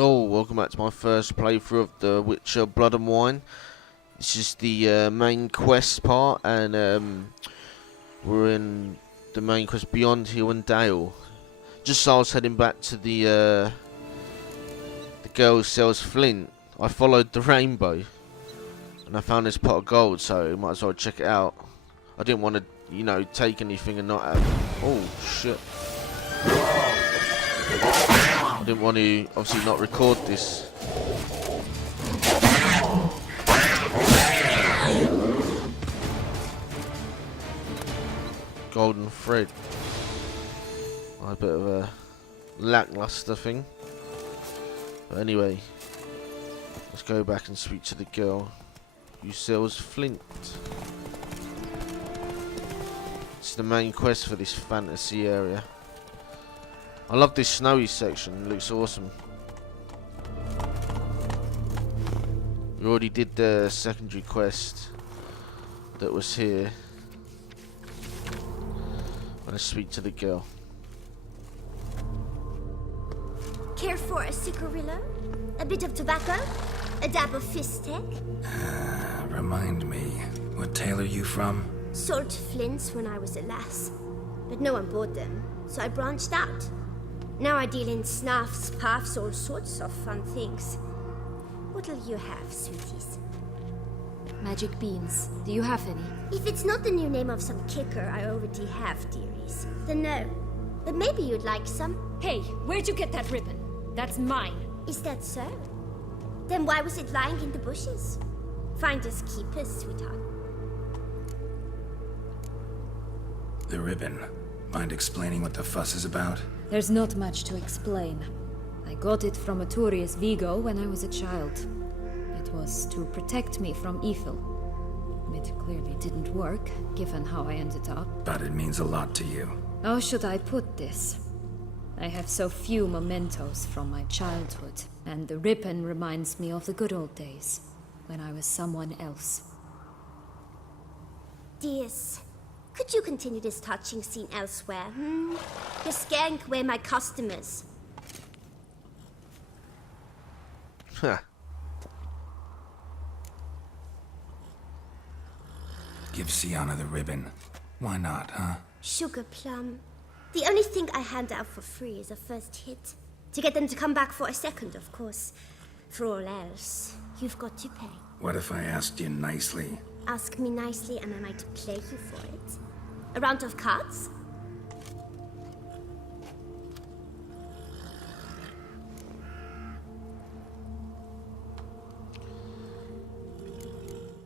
Oh, welcome back to my first playthrough of The Witcher Blood and Wine. This is the main quest part, and we're in the main quest Beyond Hill and Dale. Just as I was heading back to the girl who sells flint, I followed the rainbow, and I found this pot of gold, so might as well check it out. I didn't want to, you know, take anything and not have... Oh, shit. I didn't want to, obviously, not record this. Golden thread. A bit of a lackluster thing. But anyway, let's go back and speak to the girl who sells flint. It's the main quest for this fantasy area. I love this snowy section, it looks awesome. We already did the secondary quest that was here. Let's speak to the girl. Care for a cigarillo? A bit of tobacco? A dab of fistek? Remind me, what tale are you from? Sold flints when I was a lass, but no one bought them, so I branched out. Now I deal in snuffs, puffs, all sorts of fun things. What'll you have, sweeties? Magic beans. Do you have any? If it's not the new name of some kicker I already have, dearies, then no. But maybe you'd like some. Hey, where'd you get that ribbon? That's mine. Is that so? Then why was it lying in the bushes? Finders keepers, sweetheart. The ribbon. Mind explaining what the fuss is about? There's not much to explain. I got it from Aturius Vigo when I was a child. It was to protect me from evil. It clearly didn't work, given how I ended up. But it means a lot to you. How should I put this? I have so few mementos from my childhood, and the ribbon reminds me of the good old days, when I was someone else. Dears, could you continue this touching scene elsewhere, You're scaring away my customers. Huh. Give Syanna the ribbon. Why not, huh? Sugar plum. The only thing I hand out for free is a first hit. To get them to come back for a second, of course. For all else, you've got to pay. What if I asked you nicely? Ask me nicely and I might play you for it. A round of cards?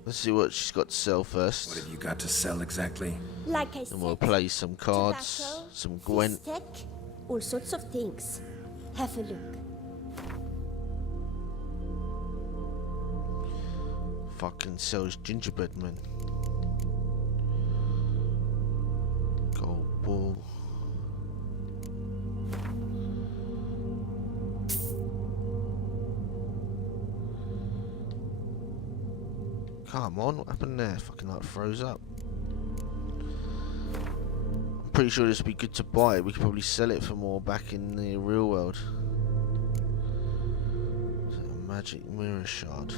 Let's see what she's got to sell first. What have you got to sell exactly? Like I said, And we'll play some cards, tobacco, some Gwent. fistek, all sorts of things. Have a look. Fucking sells gingerbread, man. Gold ball. Come on, what happened there? Fucking like froze up. I'm pretty sure this would be good to buy. We could probably sell it for more back in the real world. So, a magic mirror shard.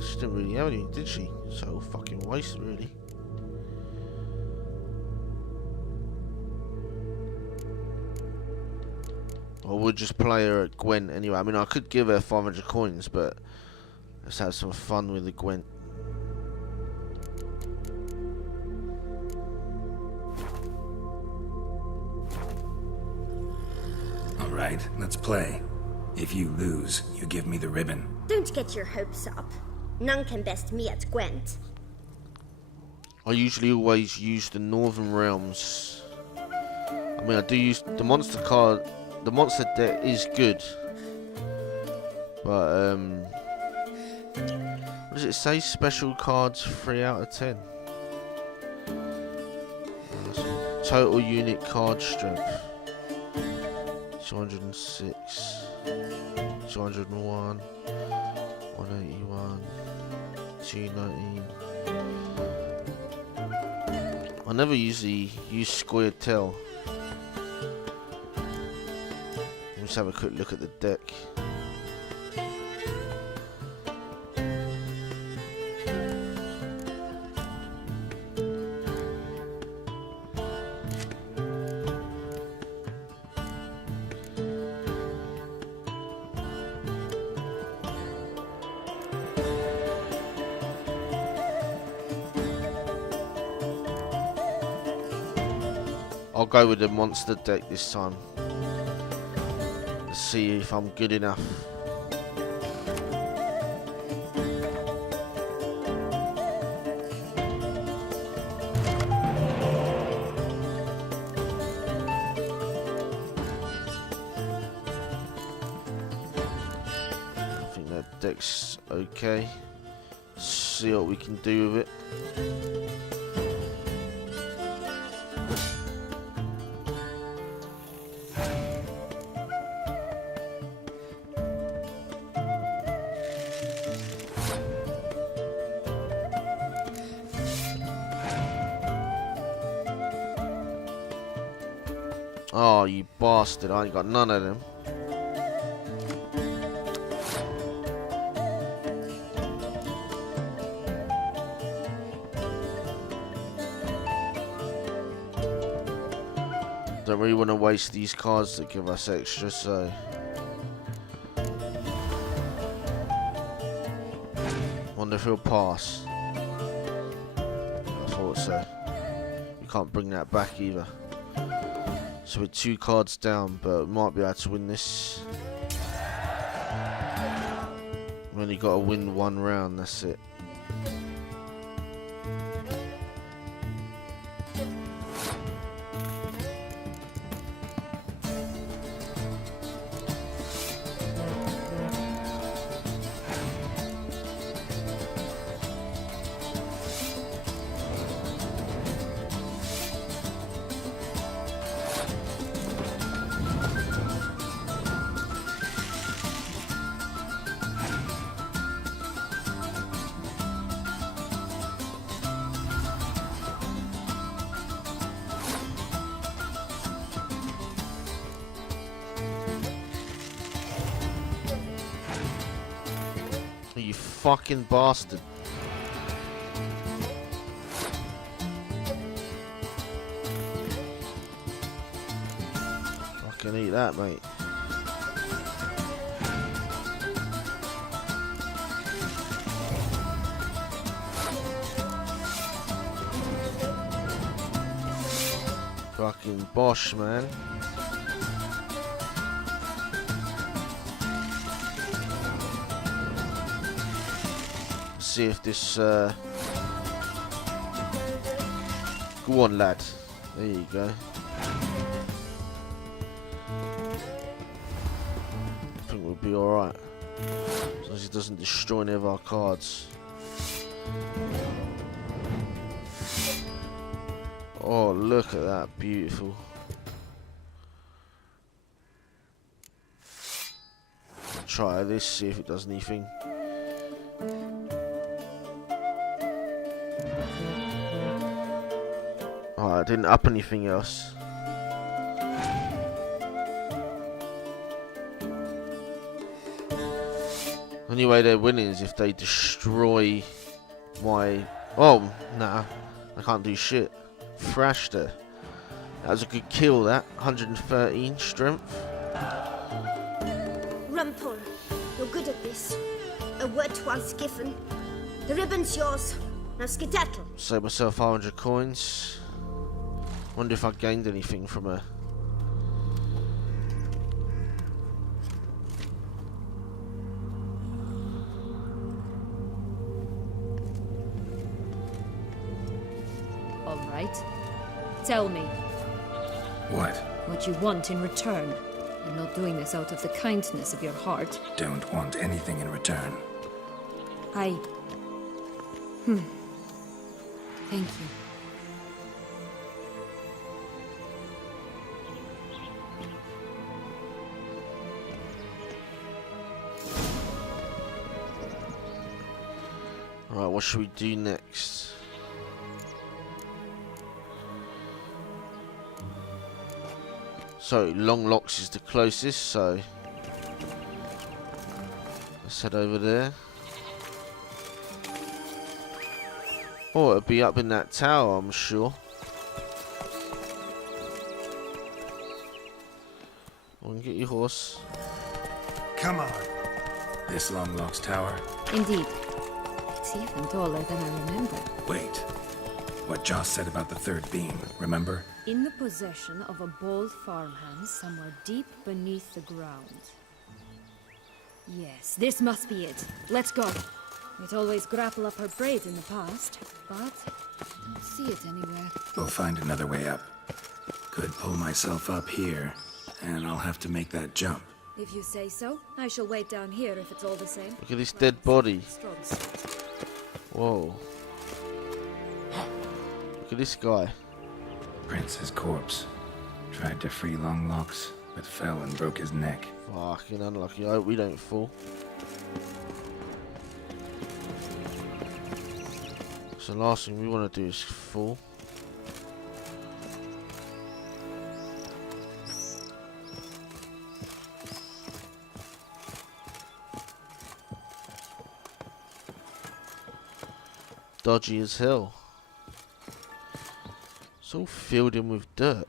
She didn't really have any, did she? So fucking wasted, really. I would just play her at Gwent anyway. I mean, I could give her 500 coins, but let's have some fun with the Gwent. Alright, let's play. If you lose, you give me the ribbon. Don't get your hopes up. None can best me at Gwent. I usually always use the Northern Realms I mean, I do use the monster card. The monster deck is good, but what does it say? Special cards 3 out of 10. Total unit card strength 206, 201, 181, 219. I never usually use squared tail. Let's have a quick look at the deck. I'll go with the monster deck this time. Let's see if I'm good enough. I think that deck's okay. See what we can do with it. Oh, you bastard, I ain't got none of them. Don't really want to waste these cards that give us extra, so... Wonder if he'll pass. I thought so. You can't bring that back either. So we're 2 cards down, but we might be able to win this. We only got to win 1 round, that's it. You fucking bastard. Fucking eat that, mate. Fucking Bosch, man. See if this go on, lad. There you go. I think we'll be alright, as long as he doesn't destroy any of our cards. Oh, look at that, beautiful. Try this, see if it does anything. Oh, it didn't up anything else. Only way they're winning is if they destroy my... Oh, nah. I can't do shit. Thrashed her. That was a good kill, that. 113 strength. Rumpole, you're good at this. A word once given. The ribbon's yours. Now skedaddle. Save myself 500 coins. Wonder if I gained anything from her. All right. Tell me. What? What you want in return. You're not doing this out of the kindness of your heart. Don't want anything in return. Thank you. Alright, what should we do next? So, Longlocks is the closest, so let's head over there. Oh, it'll be up in that tower, I'm sure. Go and get your horse. Come on. This Longlocks tower? Indeed. It's even taller than I remember. Wait. What Joss said about the third beam, remember? In the possession of a bold farmhand somewhere deep beneath the ground. Yes, this must be it. Let's go. We'd always grapple up her braid in the past, but I don't see it anywhere. We'll find another way up. Could pull myself up here, and I'll have to make that jump. If you say so, I shall wait down here if it's all the same. Look at this dead body. Strong suit. Whoa. Look at this guy. Prince's corpse. Tried to free Longlocks, but fell and broke his neck. Fucking unlucky. I hope we don't fall. So the last thing we want to do is fall. Dodgy as hell. It's all filled in with dirt.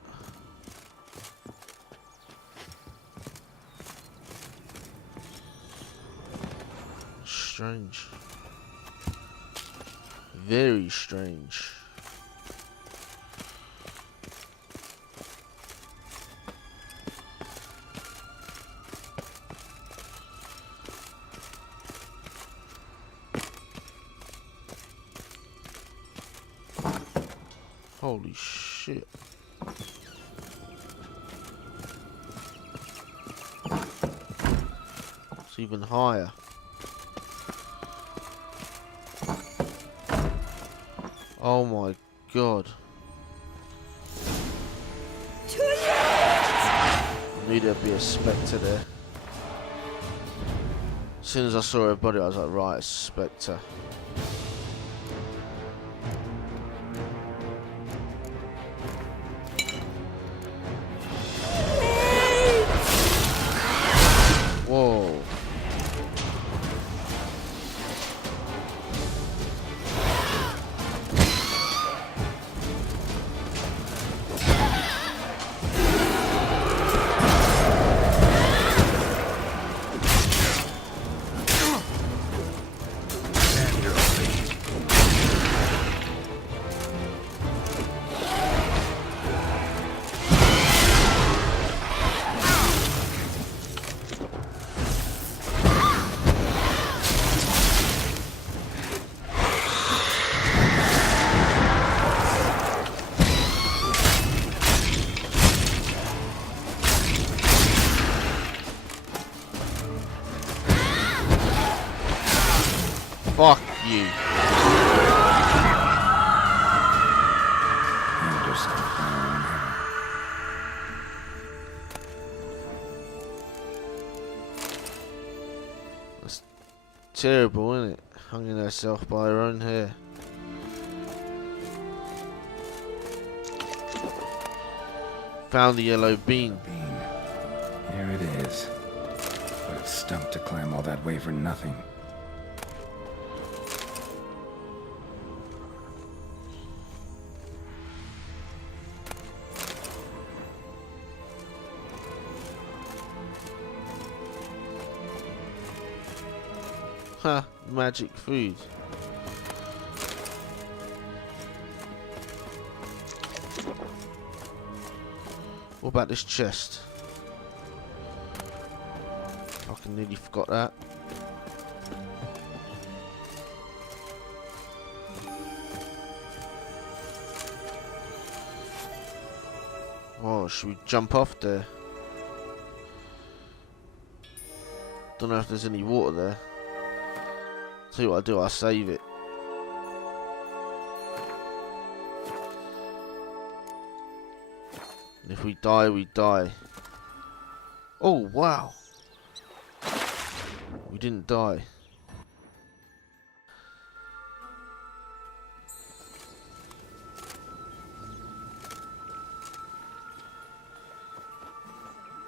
Strange. Very strange. Holy shit. It's even higher. Oh my god. I knew there'd be a spectre there. As soon as I saw her body, I was like, right, it's a spectre. Whoa. Fuck you. And yourself down here. That's terrible, isn't it? Hanging herself by her own hair. Found the yellow bean. Beam. Here it is. But it stunk to climb all that way for nothing. Ha, magic food. What about this chest? I nearly forgot that. Oh, should we jump off there? Don't know if there's any water there. Tell you what I'll do, I'll save it. And if we die, we die. Oh, wow. We didn't die.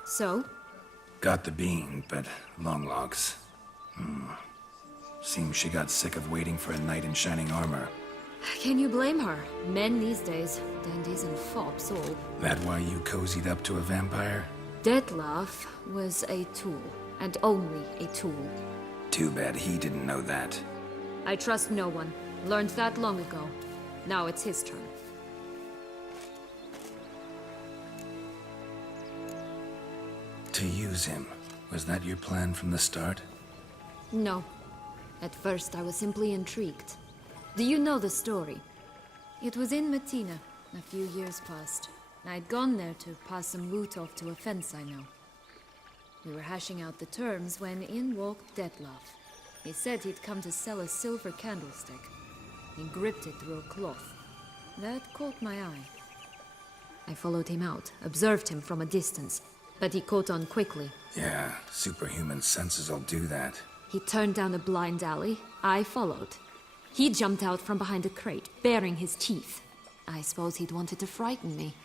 So? Got the bean, but Longlocks. Seems she got sick of waiting for a knight in shining armor. Can you blame her? Men these days, dandies and fops all. That why you cozied up to a vampire? Dettlaff was a tool, and only a tool. Too bad he didn't know that. I trust no one. Learned that long ago. Now it's his turn. To use him. Was that your plan from the start? No. At first, I was simply intrigued. Do you know the story? It was in Matina, a few years past. I'd gone there to pass some loot off to a fence I know. We were hashing out the terms when in walked Dettlaff. He said he'd come to sell a silver candlestick. He gripped it through a cloth. That caught my eye. I followed him out, observed him from a distance, but he caught on quickly. Yeah, superhuman senses will do that. He turned down a blind alley. I followed. He jumped out from behind a crate, baring his teeth. I suppose he'd wanted to frighten me.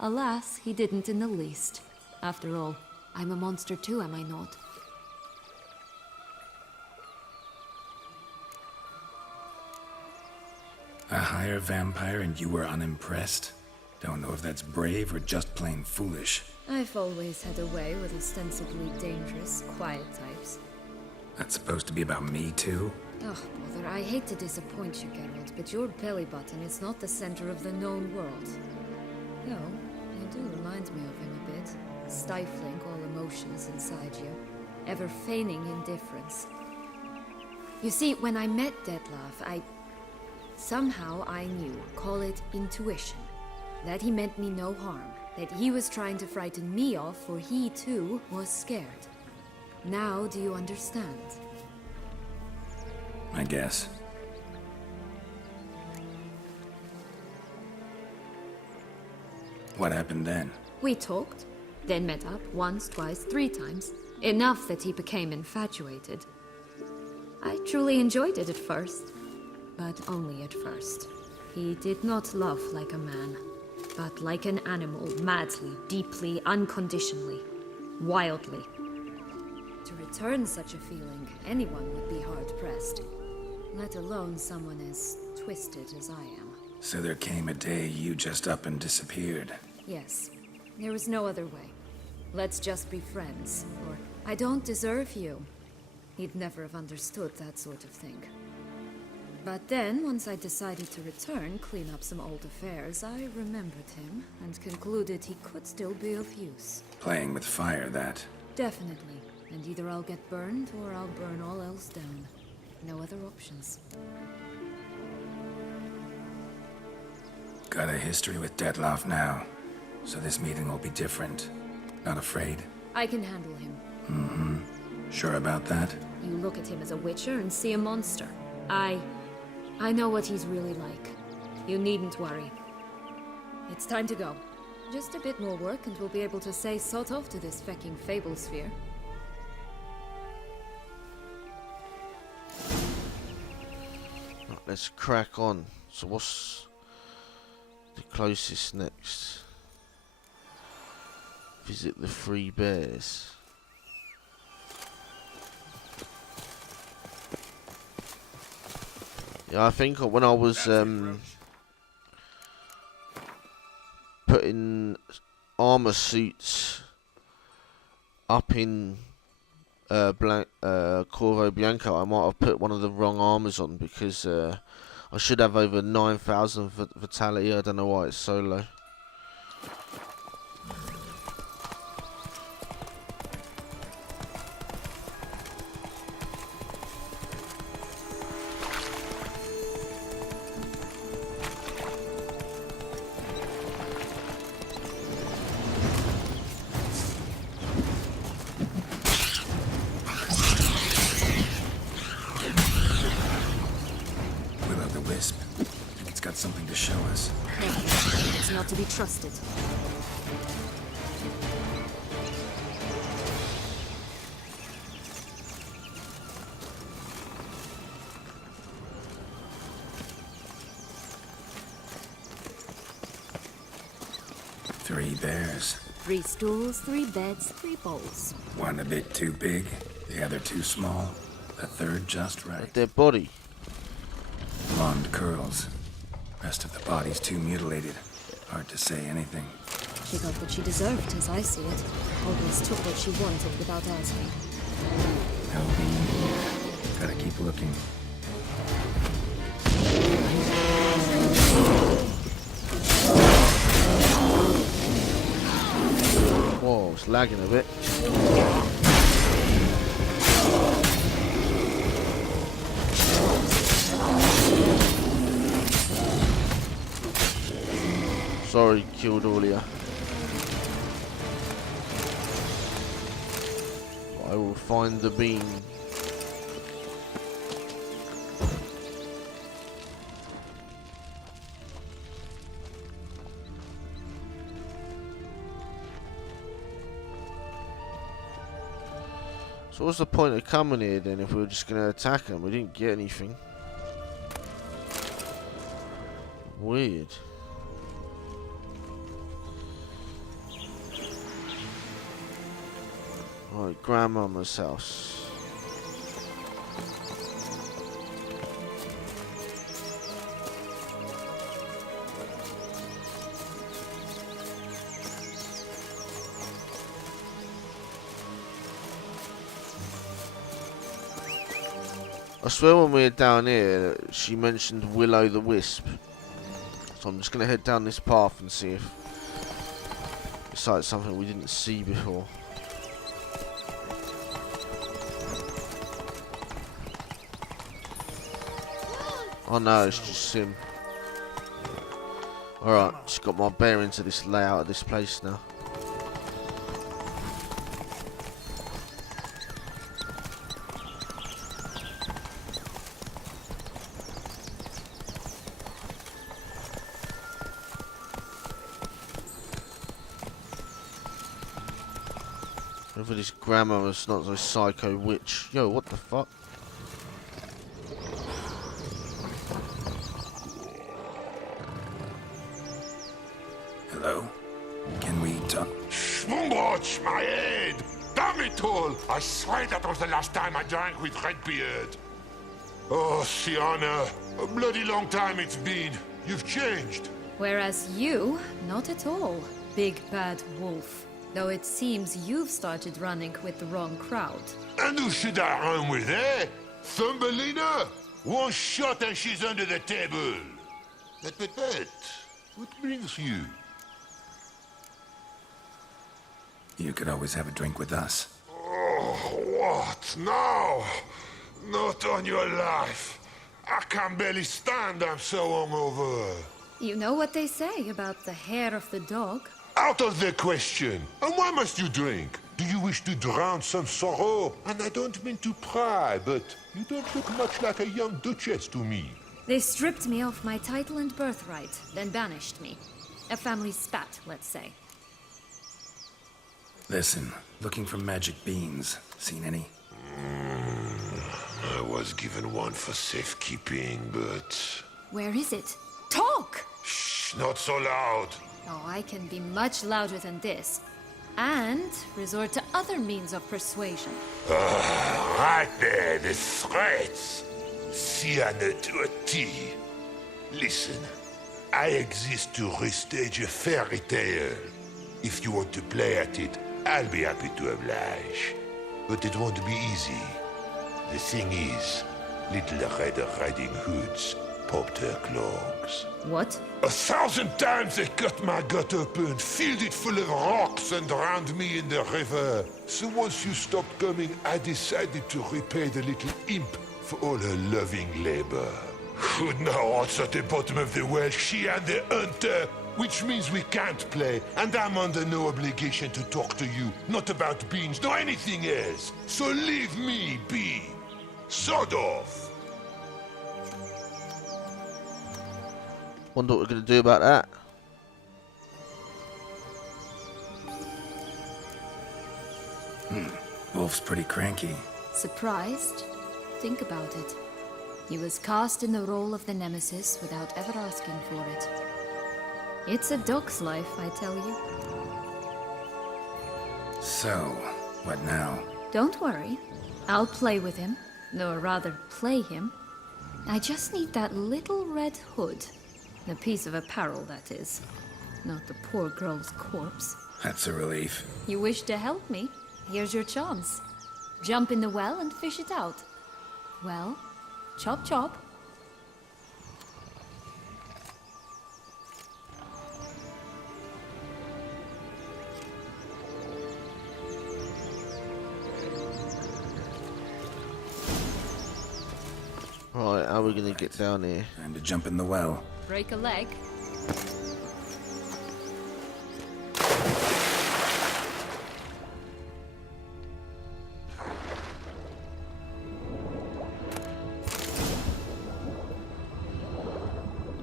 Alas, he didn't in the least. After all, I'm a monster too, am I not? A higher vampire and you were unimpressed? Don't know if that's brave or just plain foolish. I've always had a way with ostensibly dangerous, quiet types. That's supposed to be about me too? Oh, bother, I hate to disappoint you, Geralt, but your belly button is not the center of the known world. No, you do remind me of him a bit. Stifling all emotions inside you. Ever feigning indifference. You see, when I met Dettlaff, somehow I knew, call it intuition, that he meant me no harm. That he was trying to frighten me off, for he too was scared. Now do you understand? I guess. What happened then? We talked, then met up once, twice, 3 times. Enough that he became infatuated. I truly enjoyed it at first, but only at first. He did not love like a man, but like an animal, madly, deeply, unconditionally, wildly. To return such a feeling, anyone would be hard-pressed, let alone someone as twisted as I am. So there came a day you just up and disappeared. Yes, there was no other way. Let's just be friends, or I don't deserve you. He'd never have understood that sort of thing. But then, once I decided to return, clean up some old affairs, I remembered him and concluded he could still be of use. Playing with fire, that. Definitely. And either I'll get burned or I'll burn all else down. No other options. Got a history with Dettlaff now, so this meeting will be different. Not afraid? I can handle him. Mm-hmm. Sure about that? You look at him as a witcher and see a monster. I know what he's really like. You needn't worry. It's time to go. Just a bit more work and we'll be able to say sort off to this fecking fable sphere. Right, let's crack on. So what's the closest next? Visit the 3 bears. Yeah, I think when I was putting armor suits up in Corvo Bianco, I might have put one of the wrong armors on because I should have over 9,000 vitality. I don't know why it's so low. got something to show us. It's not to be trusted. Three bears. 3 stools, 3 beds, 3 bowls. One a bit too big, the other too small, the third just right. Their body. Blonde curls. Rest of the body's too mutilated. Hard to say anything. She got what she deserved, as I see it. Always took what she wanted without asking. No being here. Gotta keep looking. Whoa, it's lagging a bit. Sorry, killed all of you. I will find the beam. So what's the point of coming here then if we were just going to attack them? We didn't get anything. Weird. Right, Grandmama's house. I swear when we were down here, she mentioned Willow the Wisp. So I'm just going to head down this path and see if it's like something we didn't see before. Oh no, it's just him. Alright, just got my bearings of this layout of this place now. Over this grandmother's not a psycho witch. Yo, what the fuck? Hello? Can we talk? Schwungwatch, my head! Damn it all! I swear that was the last time I drank with Redbeard. Oh, Syanna, a bloody long time it's been. You've changed. Whereas you, not at all, big bad wolf. Though it seems you've started running with the wrong crowd. And who should I run with, eh? Thumbelina? One shot and she's under the table. But, what brings you? You could always have a drink with us. Oh, what now? Not on your life. I can barely stand, I'm so hungover. You know what they say about the hair of the dog? Out of the question. And why must you drink? Do you wish to drown some sorrow? And I don't mean to pry, but you don't look much like a young duchess to me. They stripped me of my title and birthright, then banished me. A family spat, let's say. Listen, looking for magic beans. Seen any? I was given one for safekeeping, but... Where is it? Talk! Shh, not so loud. Oh, I can be much louder than this. And resort to other means of persuasion. Right there, the threats. Syanna to a T. Listen, I exist to restage a fairy tale. If you want to play at it, I'll be happy to oblige. But it won't be easy. The thing is, Little Red Riding Hoods popped her clogs. What? 1,000 times they cut my gut open, filled it full of rocks and drowned me in the river. So once you stopped coming, I decided to repay the little imp for all her loving labor. Who now what's at the bottom of the well? She and the hunter, which means we can't play, and I'm under no obligation to talk to you, not about beans, nor anything else. So leave me be. Sod off. Wonder what we're going to do about that. Wolf's pretty cranky. Surprised? Think about it. He was cast in the role of the Nemesis without ever asking for it. It's a dog's life, I tell you. So, what now? Don't worry. I'll play with him. Or rather, play him. I just need that little red hood. A piece of apparel, that is. Not the poor girl's corpse. That's a relief. You wish to help me? Here's your chance. Jump in the well and fish it out. Well, chop chop. Right, how are we going to get down here? Time to jump in the well. Break a leg.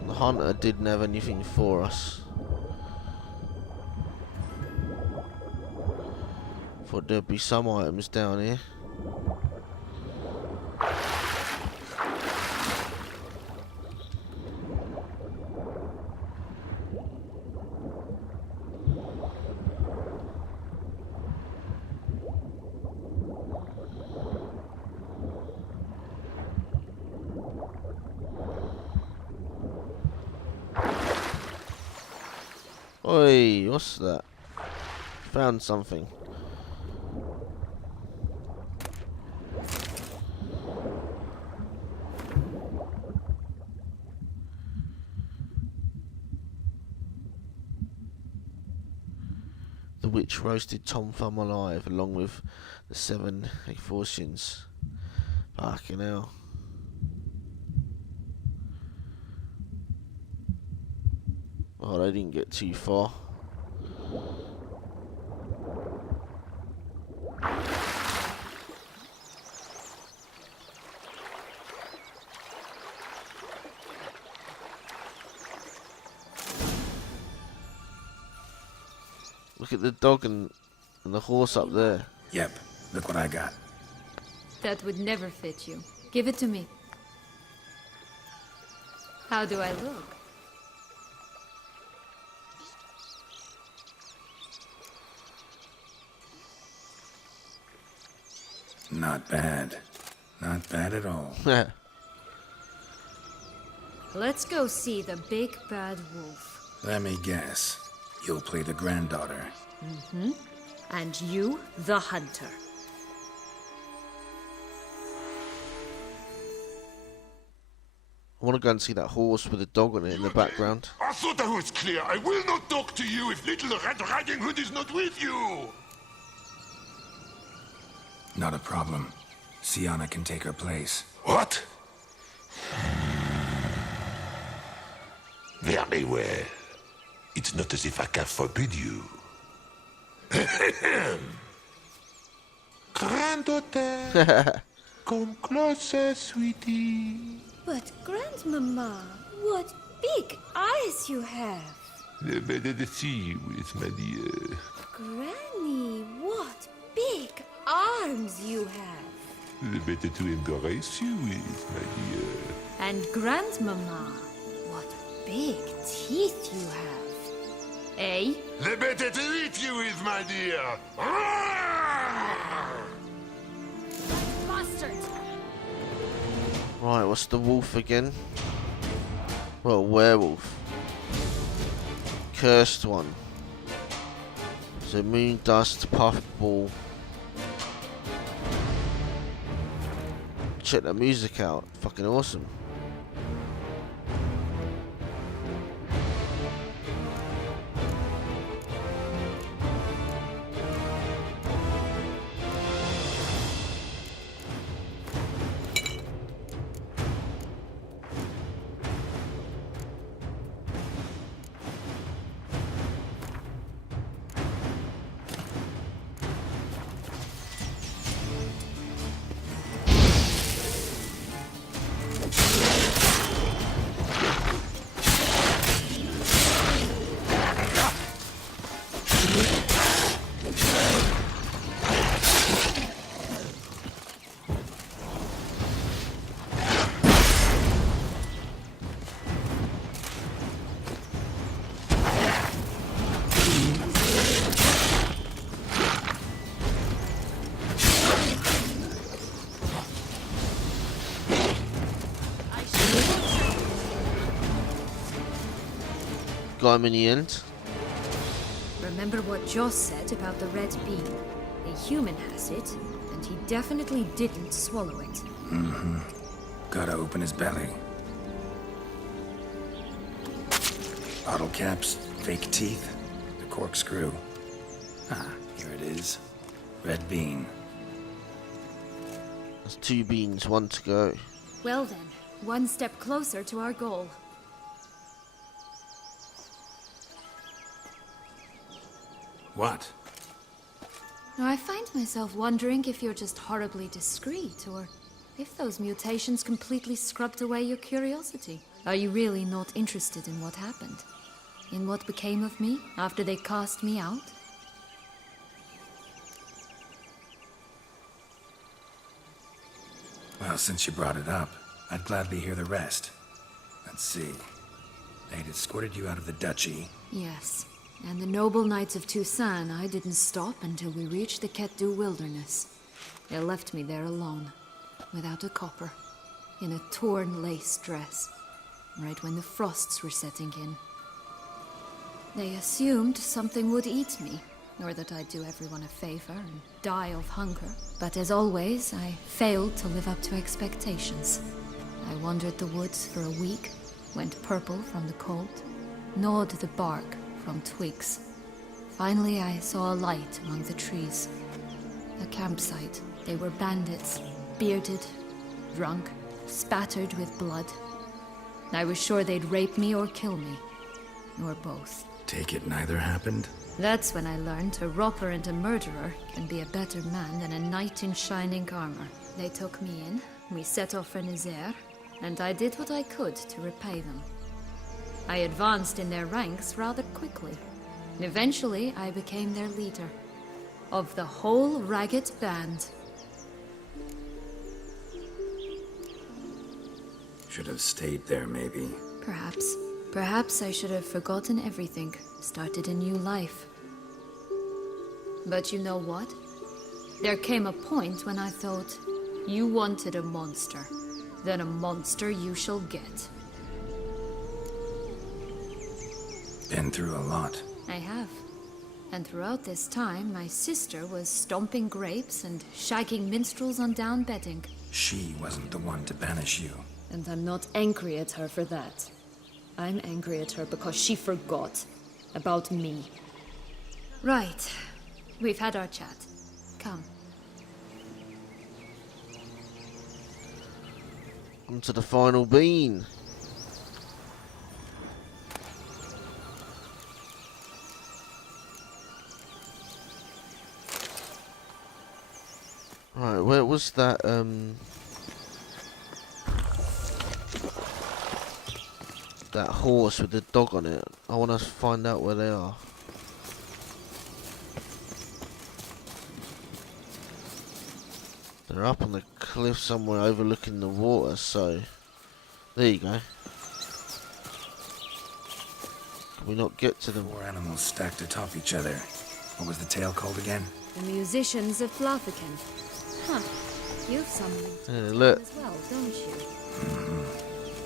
The hunter didn't have anything for us. Thought there'd be some items down here. Oi, what's that? Found something. The witch roasted Tom Thumb alive along with the 7 Exorcians. Fucking hell. Oh, they didn't get too far. Look at the dog and the horse up there. Yep, look what I got. That would never fit you. Give it to me. How do I look? Not bad. Not bad at all. Let's go see the big bad wolf. Let me guess. You'll play the granddaughter. And you, the hunter. I want to go and see that horse with a dog on it in the background. I thought I was clear. I will not talk to you if little Red Riding Hood is not with you. Not a problem. Syanna can take her place. What? Very well. It's not as if I can forbid you. Granddaughter, come closer, sweetie. But, Grandmama, what big eyes you have. The better to see you with, my dear. Granny, what big arms you have. The better to embrace you with, my dear. And Grandmama, what big teeth you have. Eh? The better to eat you with, my dear. Bastard! Right, what's the wolf again? Well, werewolf. Cursed one. So moon dust, puffball. Check the music out. Fucking awesome. got him in the end. Remember what Joss said about the red bean? A human has it, and he definitely didn't swallow it. Mm-hmm. Gotta open his belly. Bottle caps, fake teeth, the corkscrew. Ah, here it is. Red bean. There's 2 beans, 1 to go. Well then, one step closer to our goal. What? Now, I find myself wondering if you're just horribly discreet, or if those mutations completely scrubbed away your curiosity. Are you really not interested in what happened? In what became of me after they cast me out? Well, since you brought it up, I'd gladly hear the rest. Let's see. They'd escorted you out of the duchy. Yes. And the noble knights of Toussaint, I didn't stop until we reached the Ketdu wilderness. They left me there alone, without a copper, in a torn lace dress, right when the frosts were setting in. They assumed something would eat me, or that I'd do everyone a favor and die of hunger. But as always, I failed to live up to expectations. I wandered the woods for a week, went purple from the cold, gnawed the bark from twigs. Finally, I saw a light among the trees. A campsite. They were bandits, bearded, drunk, spattered with blood. I was sure they'd rape me or kill me, or both. Take it neither happened? That's when I learned a robber and a murderer can be a better man than a knight in shining armor. They took me in, we set off for Nizer, and I did what I could to repay them. I advanced in their ranks rather quickly. Eventually, I became their leader. Of the whole ragged band. Should have stayed there, maybe. Perhaps. Perhaps I should have forgotten everything, started a new life. But you know what? There came a point when I thought, you wanted a monster. Then a monster you shall get. Been through a lot. I have. And throughout this time, my sister was stomping grapes and shagging minstrels on down bedding. She wasn't the one to banish you. And I'm not angry at her for that. I'm angry at her because she forgot about me. Right. We've had our chat. Come. On to the final bean. Right, where was that, that horse with the dog on it? I want to find out where they are. They're up on the cliff somewhere overlooking the water, so... There you go. Can we not get to them? 4 animals stacked atop each other. What was the tale called again? The musicians of Flavican. Huh. You've summoned Yeah, look. as well, don't you?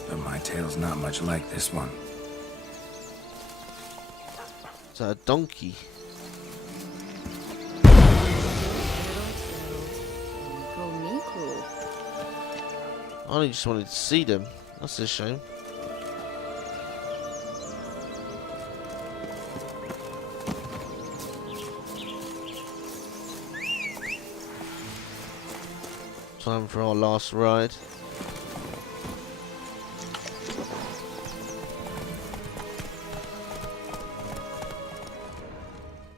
But my tale's not much like this one. Is that a donkey? Call me cool. I only just wanted to see them. That's a shame. Time for our last ride.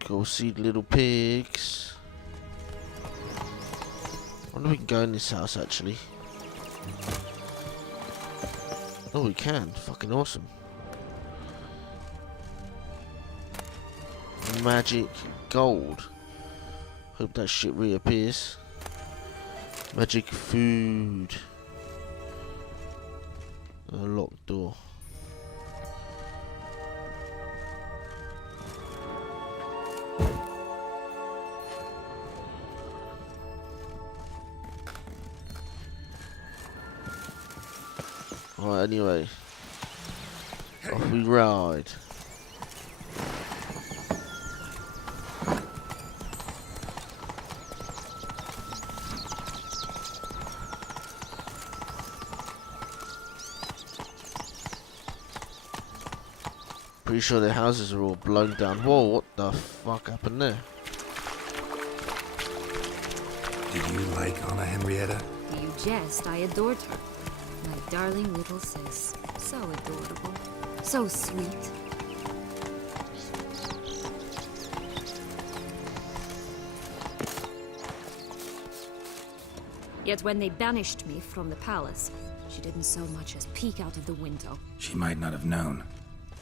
Go see the little pigs. I wonder if we can go in this house actually. Oh, we can. Fucking awesome. Magic gold. Hope that shit reappears. Magic food. A locked door. Right, anyway. Off we ride. Pretty sure their houses are all blown down. Whoa, what the fuck happened there? Did you like Anna Henrietta? You jest, I adored her. My darling little sis. So adorable. So sweet. Yet when they banished me from the palace, she didn't so much as peek out of the window. She might not have known.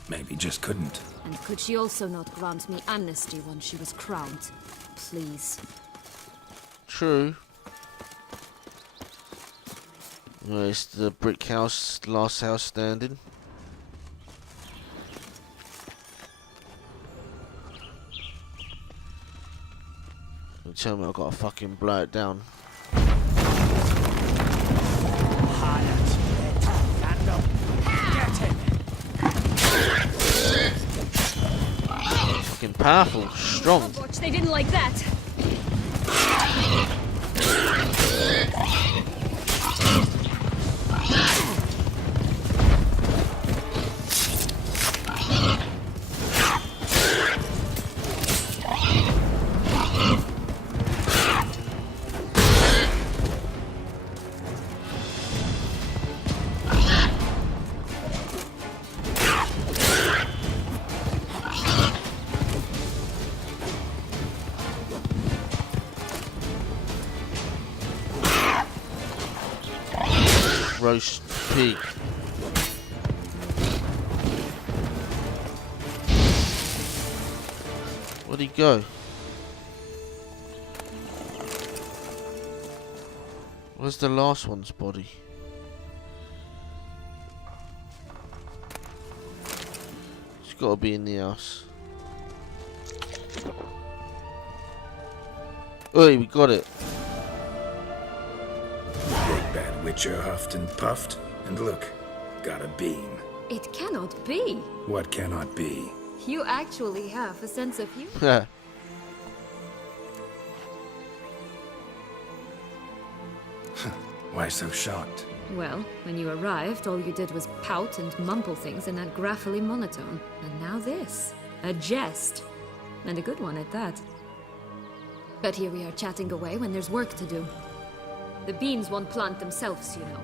Maybe just couldn't. And could she also not grant me amnesty once she was crowned? Please. True. Well, it's the brick house, last house standing. Don't tell me I've got to fucking blow it down. Fucking powerful, strong. Watch, they didn't like that. Roast pig. Where'd he go? Where's the last one's body? It's got to be in the house. Oi, we got it. Big bad witcher huffed and puffed. And look, got a beam. It cannot be. What cannot be? You actually have a sense of humor. Yeah. Why so shocked? Well, when you arrived, all you did was pout and mumble things in that graphily monotone. And now this. A jest. And a good one at that. But here we are chatting away when there's work to do. The beans won't plant themselves, you know.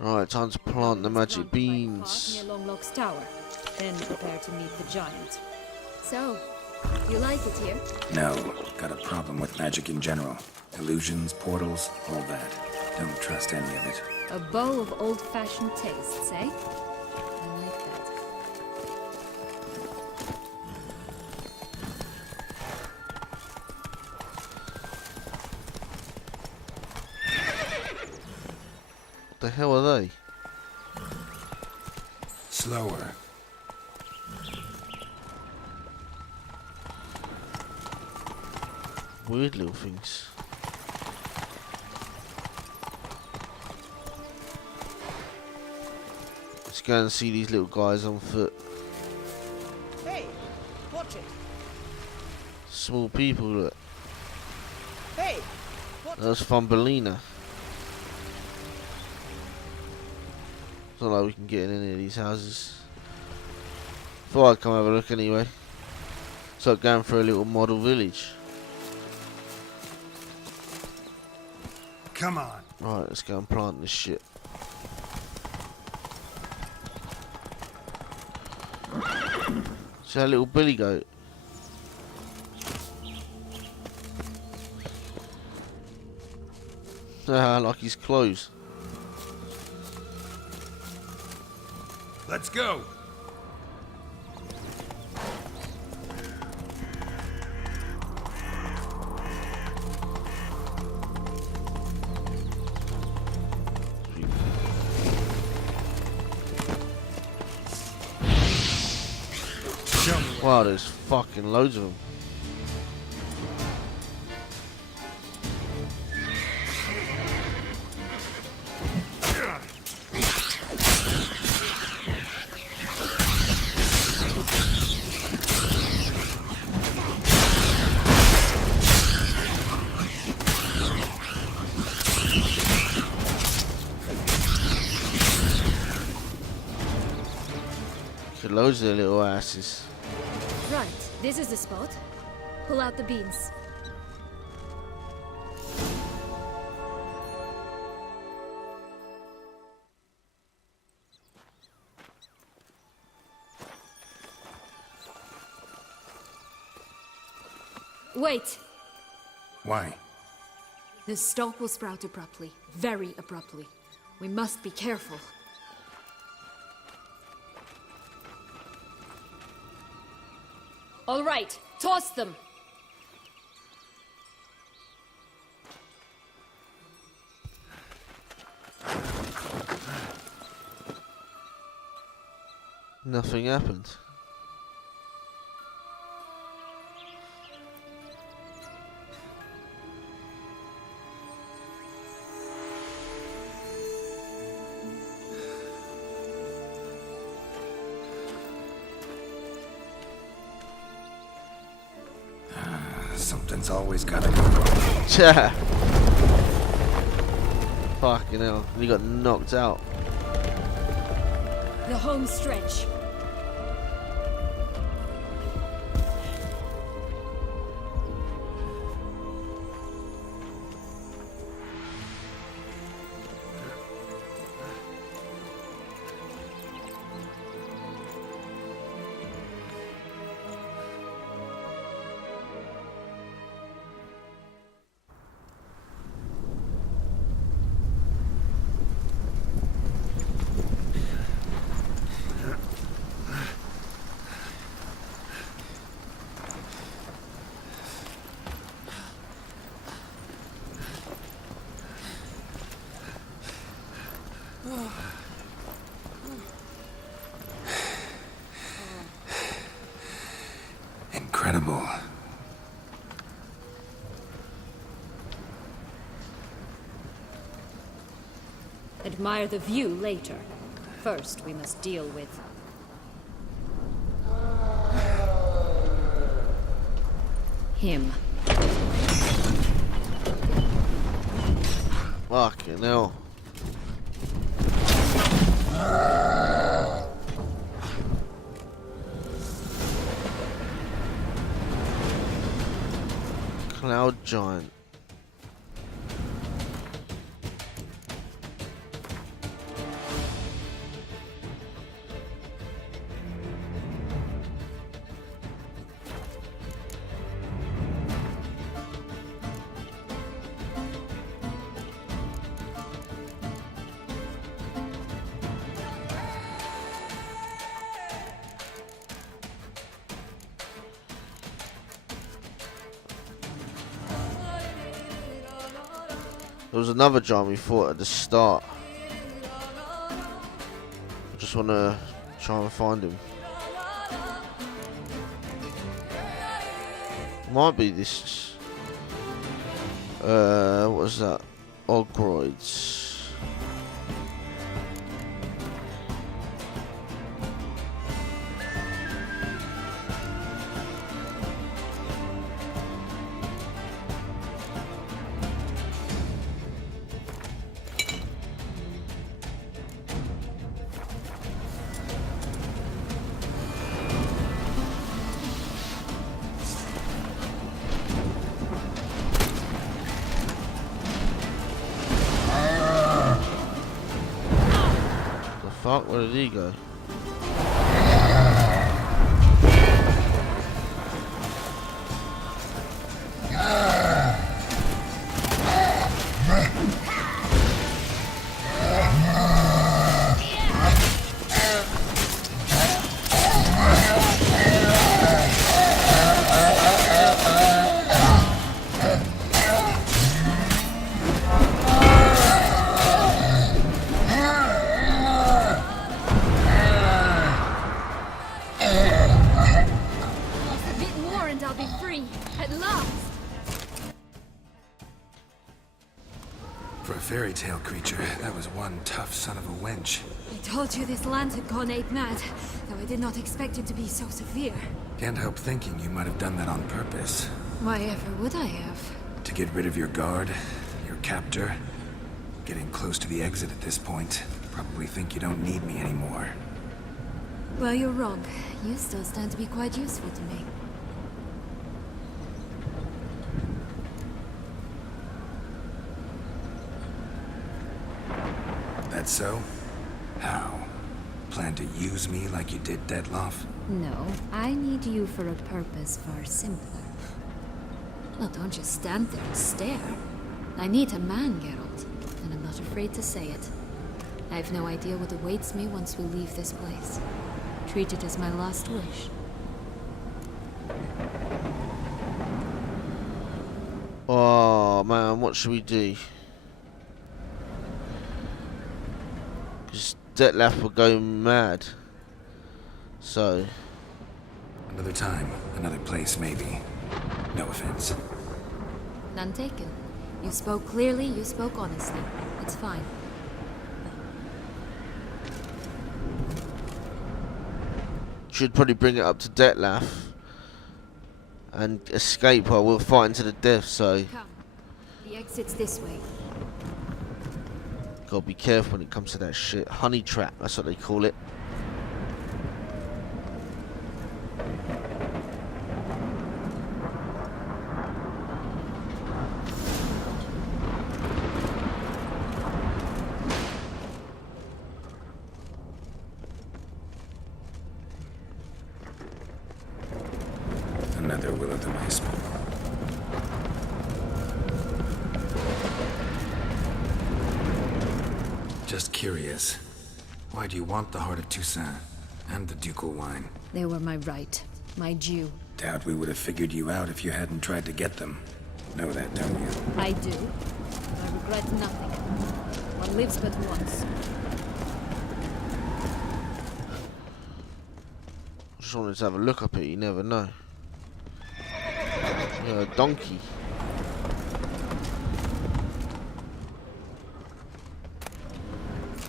Right, time to plant the magic Plant the right beans. part near Longlocks Tower. Then prepare to meet the giant. So, you like it here? No, got a problem with magic in general. Illusions, portals, all that. Don't trust any of it. A bow of old-fashioned tastes, eh? I like that. What the hell are they? Slower. Weird little things. Let's go and see these little guys on foot. Hey, watch it. Small people, look. Hey, That's Thumbelina. It's not like we can get in any of these houses. Thought I'd come have a look anyway. It's like going for a little model village. Come on. Right, let's go and plant this shit. See that little billy goat? Like his clothes. Let's go. Wow, there's fucking loads of them. kicking loads of their little asses. Right, this is the spot. Pull out the beams. Wait! Why? The stalk will sprout abruptly. Very abruptly. We must be careful. All right, toss them! Nothing happened. Something's always gotta go wrong. Tja. Fucking hell, he got knocked out. The home stretch. Incredible. Admire the view later. First, we must deal with... him. Fucking hell. Cloud giant. There was another giant we fought at the start. I just want to try and find him. Might be this. What was that? Ogroids. Fuck, where did he go? For a fairy tale creature, that was one tough son of a wench. I told you this land had gone ape mad, though I did not expect it to be so severe. Can't help thinking you might have done that on purpose. Why ever would I have? To get rid of your guard, your captor. Getting close to the exit at this point. Probably think you don't need me anymore. Well, you're wrong. You still stand to be quite useful to me. That so? How? Plan to use me like you did Detloff? No, I need you for a purpose far simpler. Well, don't just stand there and stare. I need a man, Geralt, and I'm not afraid to say it. I have no idea what awaits me once we leave this place. Treat it as my last wish. Oh man, what should we do? Because Detlef will go mad. So. Another time, another place, maybe. No offense. None taken. You spoke clearly, you spoke honestly. It's fine. Should probably bring it up to Detlef and escape, or we'll fight to the death, so Come. The exit's this way. gotta be careful when it comes to that shit. Honey trap, that's what they call it. Another will-o'-the-wisp. Just curious. Why do you want the heart of Toussaint and the ducal wine? They were my right. My due. Doubt we would have figured you out if you hadn't tried to get them. Know that, don't you? I do. I regret nothing. One lives but once. Just wanted to have a look up it, you never know. Yeah, a donkey.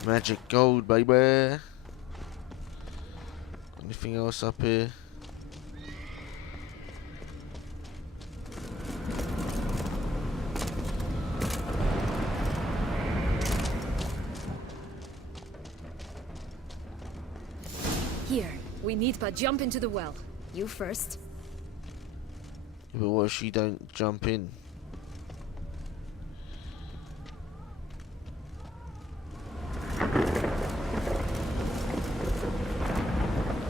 Magic gold, baby. Anything else up here? Here, we need but jump into the well. You first. But what if she don't jump in?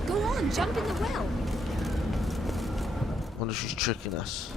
Go on, jump in the well. Wonder if she's tricking us.